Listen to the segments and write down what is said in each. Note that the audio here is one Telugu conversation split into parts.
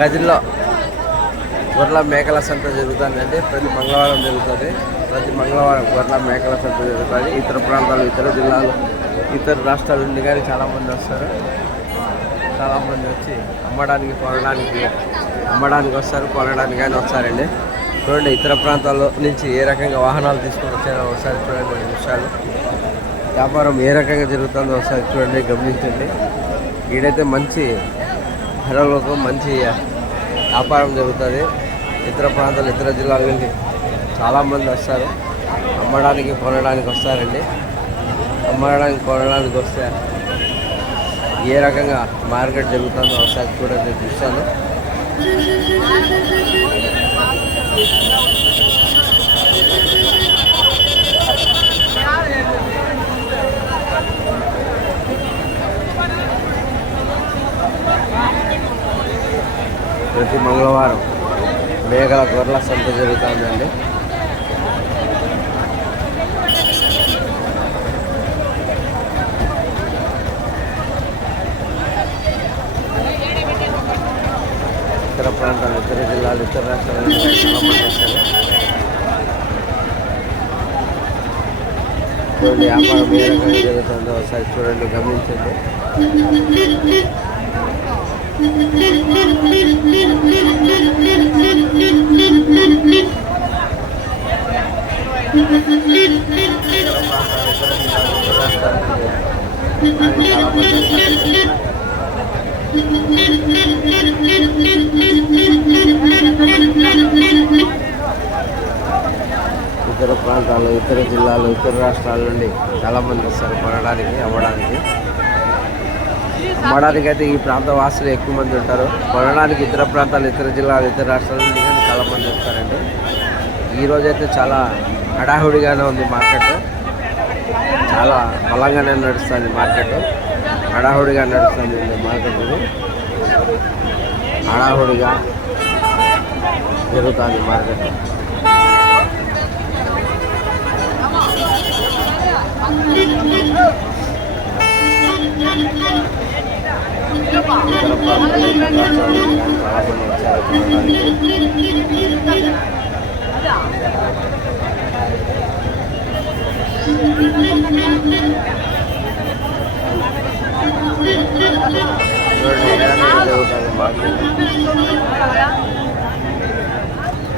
గదిలో గొర్రెల మేకల సంత జరుగుతుందండి. ప్రతి మంగళవారం జరుగుతుంది. ప్రతి మంగళవారం గొర్రెల మేకల సంత జరుగుతుంది. ఇతర ప్రాంతాలు ఇతర జిల్లాలు ఇతర రాష్ట్రాల నుండి కానీ చాలామంది వస్తారు. చాలామంది వచ్చి అమ్మడానికి కొనడానికి అమ్మడానికి వస్తారు కొనడానికి కానీ వస్తారండి. చూడండి ఇతర ప్రాంతాల నుంచి ఏ రకంగా వాహనాలు తీసుకొని వచ్చారో ఒకసారి చూడండి రెండు విషయాలు వ్యాపారం ఏ రకంగా జరుగుతుందో ఒకసారి చూడండి గమనించండి. ఈడైతే మంచి ధరలకు మంచి వ్యాపారం జరుగుతుంది. ఇతర ప్రాంతాలు ఇతర జిల్లాల నుండి చాలామంది వస్తారు. అమ్మడానికి కొనడానికి వస్తారండి. అమ్మడానికి కొనడానికి వస్తే ఏ రకంగా మార్కెట్ జరుగుతుందో ఒకసారి చూడండి చూస్తాను. ప్రతి మంగళవారం మేఘల గొర్రెల సంత జరుగుతుందండి. ఇతర ప్రాంతాలు ఇతర జిల్లాలు ఇతర రాష్ట్రాలు వ్యాపారం ఏ రకంగా జరుగుతుందో ఒకసారి చూడండి గమనించండి. ఇతర ప్రాంతాలు ఇతర జిల్లాలు ఇతర రాష్ట్రాల నుండి చాలామంది వస్తారు కొనడానికి అమ్మడానికి అమ్మడానికి అయితే ఈ ప్రాంత వాసులు ఎక్కువ మంది ఉంటారు. మడడానికి ఇతర ప్రాంతాలు ఇతర జిల్లాలు ఇతర రాష్ట్రాల నుండి కానీ చాలామంది వస్తారండి. ఈరోజైతే చాలా హడాహుడిగానే ఉంది మార్కెట్. చాలా బలంగానే నడుస్తుంది మార్కెట్. హడాహుడిగా నడుస్తుంది మార్కెట్ హడాహుడిగా జరుగుతుంది మార్కెట్. ఇతర ప్రాంతాలు ఇతర రాష్ట్రాల నుండి కానీ చాలామంది వచ్చారు కొనడానికి. చూడండి ఏ రకంగా జరుగుతుంది మార్కెట్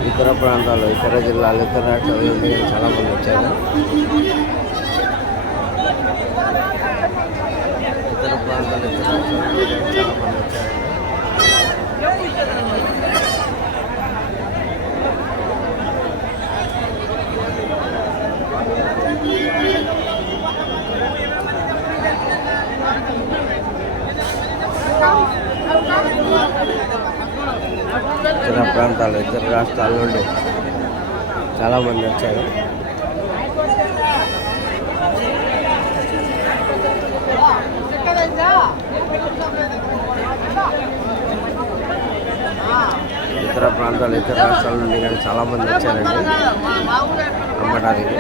ఇతర ప్రాంతాలు ఇతర జిల్లాలు ఇతర రాష్ట్రాల నుండి కానీ చాలా మంది వచ్చారు ఇతర ప్రాంతాలు ఇతర రాష్ట్రాల నుండి కానీ చాలా మంది వచ్చారు ఇతర ప్రాంతాలు ఇతర రాష్ట్రాల నుండి చాలా మంది వచ్చారు. ఇతర ప్రాంతాలు ఇతర రాష్ట్రాల నుండి కానీ చాలా మంది వచ్చారండి. అమ్మడానికి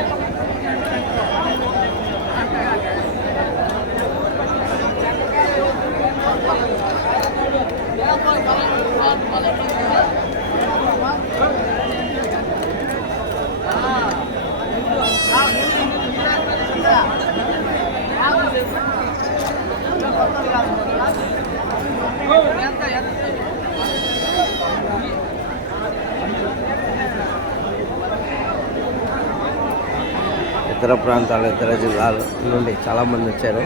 ఇతర ప్రాంతాలు ఇతర జిల్లాల నుండి చాలా మంది వచ్చారు.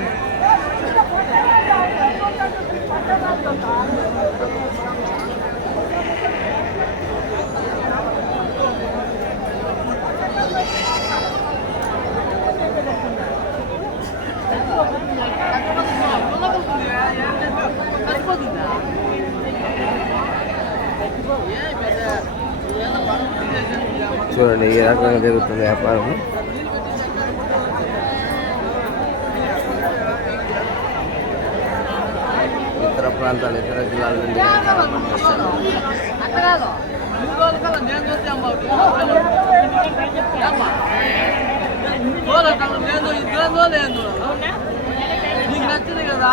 చూడండి ఏ రకంగా జరుగుతుంది వ్యాపారం ఇతర ప్రాంతాలు ఇతర జిల్లాల నుండి నీకు నచ్చింది కదా